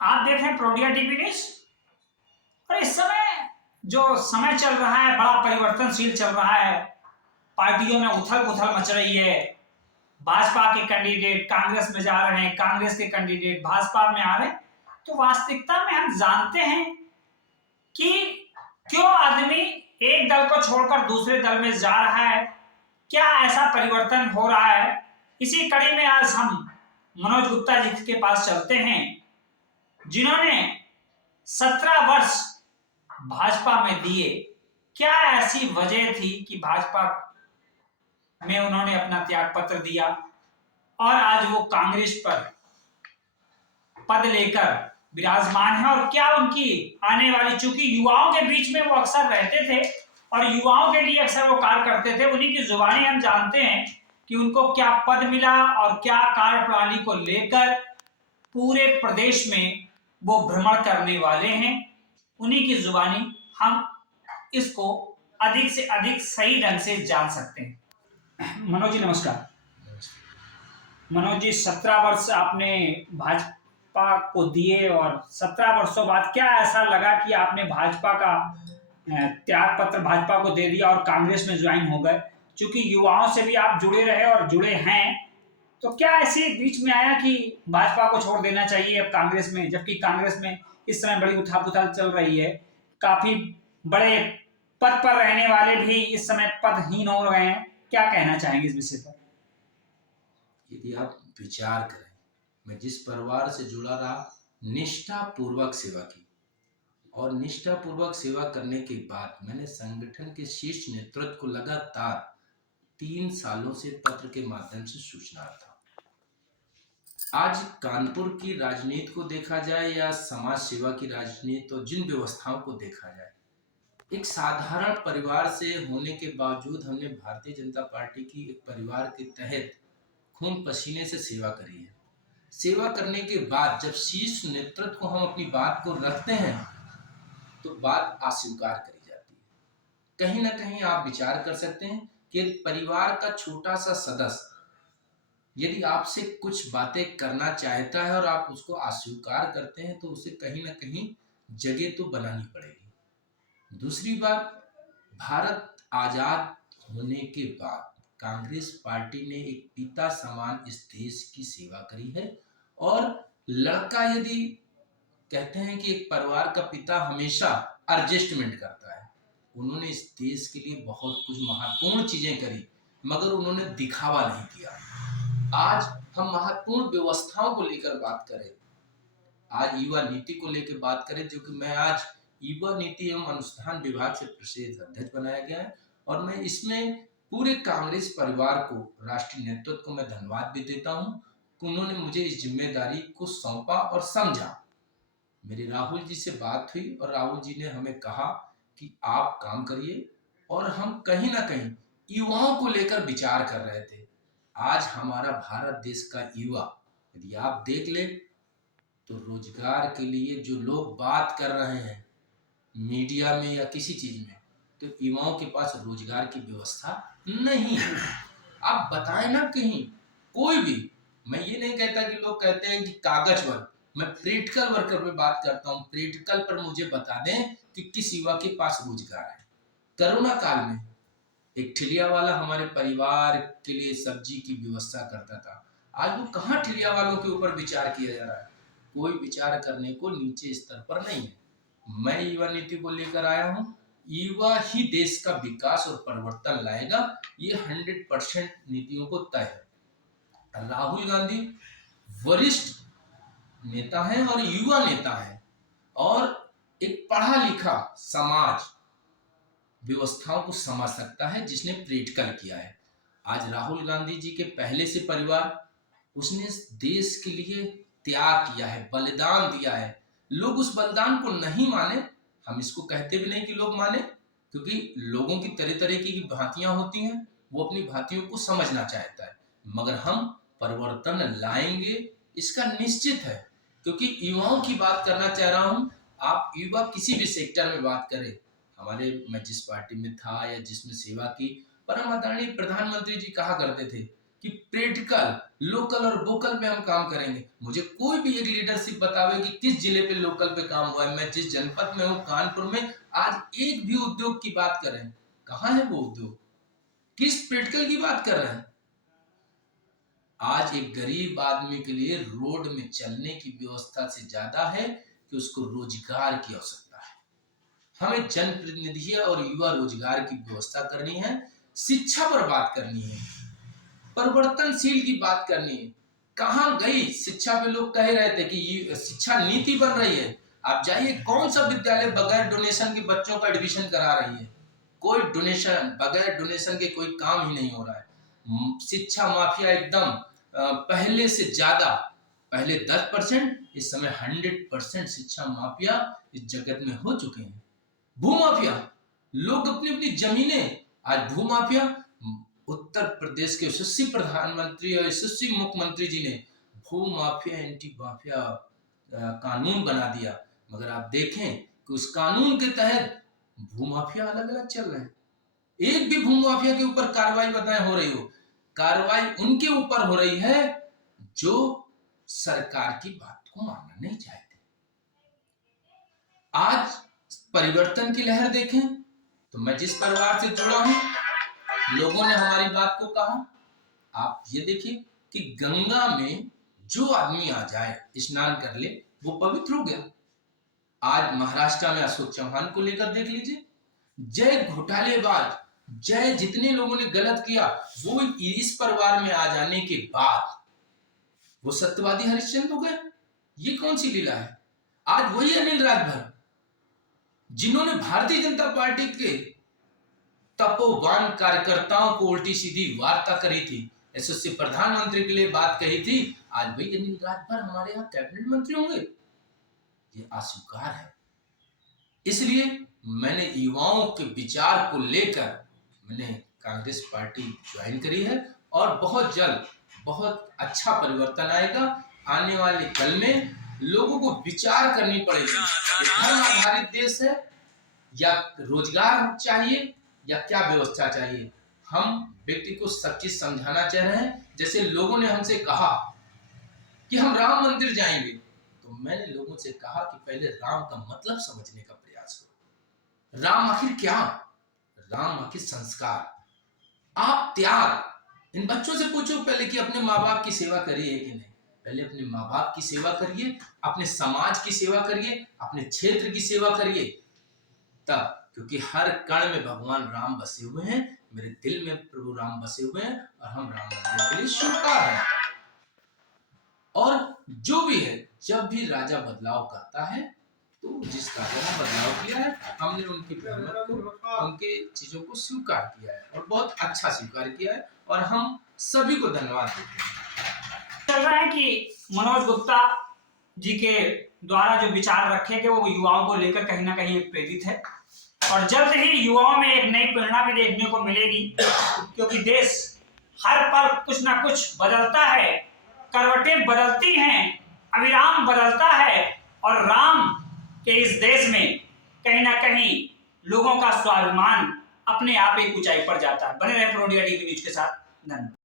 आप देखें प्रोडिया TV news. और इस समय जो समय चल रहा है बड़ा परिवर्तनशील चल रहा है। पार्टियों में उथल पुथल मच रही है। भाजपा के कैंडिडेट कांग्रेस में जा रहे हैं, कांग्रेस के कैंडिडेट भाजपा में आ रहे हैं। तो वास्तविकता में हम जानते हैं कि क्यों आदमी एक दल को छोड़कर दूसरे दल में जा रहा है, क्या ऐसा परिवर्तन हो रहा है। इसी कड़ी में आज हम मनोज गुप्ता जी के पास चलते हैं, जिन्होंने 17 वर्ष भाजपा में दिए। क्या ऐसी वजह थी कि भाजपा में उन्होंने अपना त्याग पत्र दिया और आज वो कांग्रेस पर पद लेकर विराजमान है। और क्या उनकी आने वाली, चूंकि युवाओं के बीच में वो अक्सर रहते थे और युवाओं के लिए अक्सर वो कार्य करते थे, उन्हीं की जुबानी हम जानते हैं कि उनको क्या पद मिला और क्या कार्य प्रणाली को लेकर पूरे प्रदेश में वो भ्रमण करने वाले हैं। उन्हीं की जुबानी हम इसको अधिक से अधिक सही ढंग से जान सकते हैं। मनोज जी नमस्कार। मनोज जी, 17 वर्ष आपने भाजपा को दिए और 17 वर्षों बाद क्या ऐसा लगा कि आपने भाजपा का त्याग पत्र भाजपा को दे दिया और कांग्रेस में ज्वाइन हो गए? क्योंकि युवाओं से भी आप जुड़े रहे और जुड़े हैं, तो क्या ऐसे बीच में आया कि भाजपा को छोड़ देना चाहिए अब कांग्रेस में, जबकि कांग्रेस में इस समय बड़ी उथाल-पुथाल चल रही है, काफी बड़े पद पर रहने वाले भी इस समय पदहीन हो गए हैं? क्या कहना चाहेंगे इस विषय पर? यदि आप विचार करें, मैं जिस परिवार से जुड़ा रहा, निष्ठा पूर्वक सेवा की और निष्ठा पूर्वक सेवा करने के बाद मैंने संगठन के शीर्ष नेतृत्व को लगातार 3 सालों से पत्र के माध्यम से सूचना था। आज कानपुर की राजनीति को देखा जाए या समाज सेवा की राजनीति, तो जिन व्यवस्थाओं को देखा जाए, एक साधारण परिवार से होने के बावजूद हमने भारतीय जनता पार्टी की एक परिवार के तहत खून पसीने से सेवा करी है। सेवा करने के बाद जब शीर्ष नेतृत्व को हम अपनी बात को रखते हैं तो बात अस्वीकार करी जाती है। कहीं ना कहीं आप विचार कर सकते हैं कि परिवार का छोटा सा सदस्य यदि आपसे कुछ बातें करना चाहता है और आप उसको अस्वीकार करते हैं तो उसे कहीं ना कहीं जगह तो बनानी पड़ेगी। दूसरी बात, भारत आजाद होने के बाद कांग्रेस पार्टी ने एक पिता समान इस देश की सेवा करी है। और लड़का, यदि कहते हैं कि एक परिवार का पिता हमेशा एडजस्टमेंट करता है, उन्होंने इस देश के लिए बहुत कुछ महत्वपूर्ण चीजें करी, मगर उन्होंने दिखावा नहीं किया। आज हम महत्वपूर्ण व्यवस्थाओं को लेकर बात करें, आज युवा नीति को लेकर बात करें, जो कि मैं आज युवा नीति एवं अनुष्ठान विभाग से प्रदेश अध्यक्ष बनाया गया है और मैं इसमें पूरे कांग्रेस परिवार को, राष्ट्रीय नेतृत्व को मैं धन्यवाद भी देता हूं कि उन्होंने मुझे इस जिम्मेदारी को सौंपा और समझा। मेरी राहुल जी से बात हुई और राहुल जी ने हमें कहा कि आप काम करिए, और हम कहीं ना कहीं युवाओं को लेकर विचार कर रहे थे। आज हमारा भारत देश का युवा, यदि आप देख ले तो रोजगार के लिए जो लोग बात कर रहे हैं मीडिया में या किसी चीज में, तो युवाओं के पास रोजगार की व्यवस्था नहीं है। आप बताएं ना कहीं, कोई भी, मैं ये नहीं कहता कि लोग कहते हैं कि कागज पर, मैं प्रैक्टिकल वर्कर पे बात करता हूँ। प्रैक्टिकल पर मुझे बता दें कि किस युवा के पास रोजगार है। कोरोना काल में एक ठेलिया वाला हमारे परिवार के लिए सब्जी की व्यवस्था करता था, आज वो कहाँ ठेलिया वालों के ऊपर विचार किया जा रहा है? कोई विचार करने को नीचे स्तर पर नहीं है। मैं युवा नीति को लेकर आया हूँ, युवा ही देश का विकास और परिवर्तन लाएगा, ये 100% नीतियों को तय है। राहुल गांधी वरिष्ठ नेता है और युवा नेता है और एक पढ़ा लिखा समाज व्यवस्थाओं को समझ सकता है, जिसने प्रैक्टिकल किया है। आज राहुल गांधी जी के पहले से परिवार, उसने देश के लिए त्याग किया है, बलिदान दिया है। लोग उस बलिदान को नहीं माने, हम इसको कहते भी नहीं कि लोग माने, क्योंकि लोगों की तरह तरह की भांतियां होती हैं, वो अपनी भांतियों को समझना चाहता है। मगर हम परिवर्तन लाएंगे, इसका निश्चित है, क्योंकि युवाओं की बात करना चाह रहा हूं। आप युवा किसी भी सेक्टर में बात करें, हमारे, मैं जिस पार्टी में था या जिसमें सेवा की, परम आदरणीय प्रधानमंत्री जी कहा करते थे कि प्रैक्टिकल, लोकल और वोकल पे हम काम करेंगे। मुझे कोई भी एक लीडरशिप बतावे कि किस जिले पे लोकल पे काम हुआ है। मैं जिस जनपद में हूँ, कानपुर में, आज एक भी उद्योग की बात करें, कहाँ है वो उद्योग? किस प्रैक्टिकल की बात कर रहे हैं? आज एक गरीब आदमी के लिए रोड में चलने की व्यवस्था से ज्यादा है कि उसको रोजगार की आवश्यकता है। हमें जनप्रतिनिधि और युवा रोजगार की व्यवस्था करनी है, शिक्षा पर बात करनी है, परिवर्तनशील की बात करनी है। कहां गई शिक्षा पे? लोग कह रहे थे कि ये शिक्षा नीति बन रही है। आप जाइए, कौन सा विद्यालय बगैर डोनेशन के बच्चों का एडमिशन करा रही है? कोई डोनेशन, बगैर डोनेशन के कोई काम ही नहीं हो रहा है। शिक्षा माफिया एकदम पहले से ज्यादा, पहले 10%, इस समय 100% शिक्षा माफिया इस जगत में हो चुके हैं। भूमाफिया, लोग अपनी अपनी जमीनें, आज भूमाफिया, उत्तर प्रदेश के यशस्वी प्रधानमंत्री और यशस्वी मुख्यमंत्री जी ने भूमाफिया एंटी माफिया कानून बना दिया, मगर आप देखें कि उस कानून के तहत भूमाफिया अलग अलग चल रहे हैं। एक भी भूमाफिया के ऊपर कार्रवाई बताएं हो रही हो? कार्रवाई उनके ऊपर हो रही है जो सरकार की बात को मानना नहीं चाहते। आज परिवर्तन की लहर देखें तो मैं जिस परिवार से जुड़ा हूं, लोगों ने हमारी बात को कहा। आप ये देखिए कि गंगा में जो आदमी आ जाए, स्नान कर ले, वो पवित्र हो गया। आज महाराष्ट्र में अशोक चौहान को लेकर देख लीजिए, जय घोटालेबाज, जय जितने लोगों ने गलत किया, वो इस परिवार में आ जाने के बाद वो सत्यवादी हरिश्चंद्र हो गए। ये कौन सी लीला है? आज वही अनिल राजभर जिन्होंने भारतीय जनता पार्टी के तपोवान कार्यकर्ताओं को उल्टी सीधी वार्ता करी थी, यशस्वी प्रधानमंत्री के लिए बात कही थी, आज वही अनिल राजभर हमारे यहाँ कैबिनेट मंत्री होंगे। ये अस्वीकार है। इसलिए मैंने युवाओं के विचार को लेकर मैंने कांग्रेस पार्टी ज्वाइन करी है और बहुत जल्द बहुत अच्छा परिवर्तन आएगा। आने वाले कल में लोगों को विचार करनी पड़ेगी, धर्म आधारित देश है या रोजगार चाहिए या क्या व्यवस्था चाहिए। हम व्यक्ति को सब चीज समझाना चाह रहे हैं। जैसे लोगों ने हमसे कहा कि हम राम मंदिर जाएंगे, तो मैंने लोगों से कहा कि पहले राम का मतलब समझने का प्रयास करो। राम आखिर क्या? राम आखिर संस्कार, आप त्याग। इन बच्चों से पूछो पहले कि अपने माँ बाप की सेवा करिए कि नहीं। पहले अपने माँ बाप की सेवा करिए, अपने समाज की सेवा करिए, अपने क्षेत्र की सेवा करिए, तब, क्योंकि हर कण में भगवान राम बसे हुए हैं। मेरे दिल में प्रभु राम बसे हुए हैं और हम राम मंदिर के लिए शुभकार हैं। और जो भी है, जब भी राजा बदलाव करता है, तो जिस राजा ने बदलाव किया है, हमने उनकी मेहनत को, उनके चीजों को स्वीकार किया है और बहुत अच्छा स्वीकार किया है और हम सभी को धन्यवाद देते हैं। चल रहा है कि मनोज गुप्ता जी के द्वारा जो विचार रखे गए वो युवाओं को लेकर कहीं ना कहीं प्रेरित है और जल्द ही युवाओं में एक नई प्रेरणा भी देखने को मिलेगी, क्योंकि देश हर पल कुछ ना कुछ बदलता है, करवटें बदलती हैं, अविराम बदलता है और राम के इस देश में कहीं ना कहीं लोगों का स्वाभिमान अपने आप एक ऊंचाई पर जाता है। बने रहे प्रोडिया टीवी न्यूज के साथ। धन्यवाद।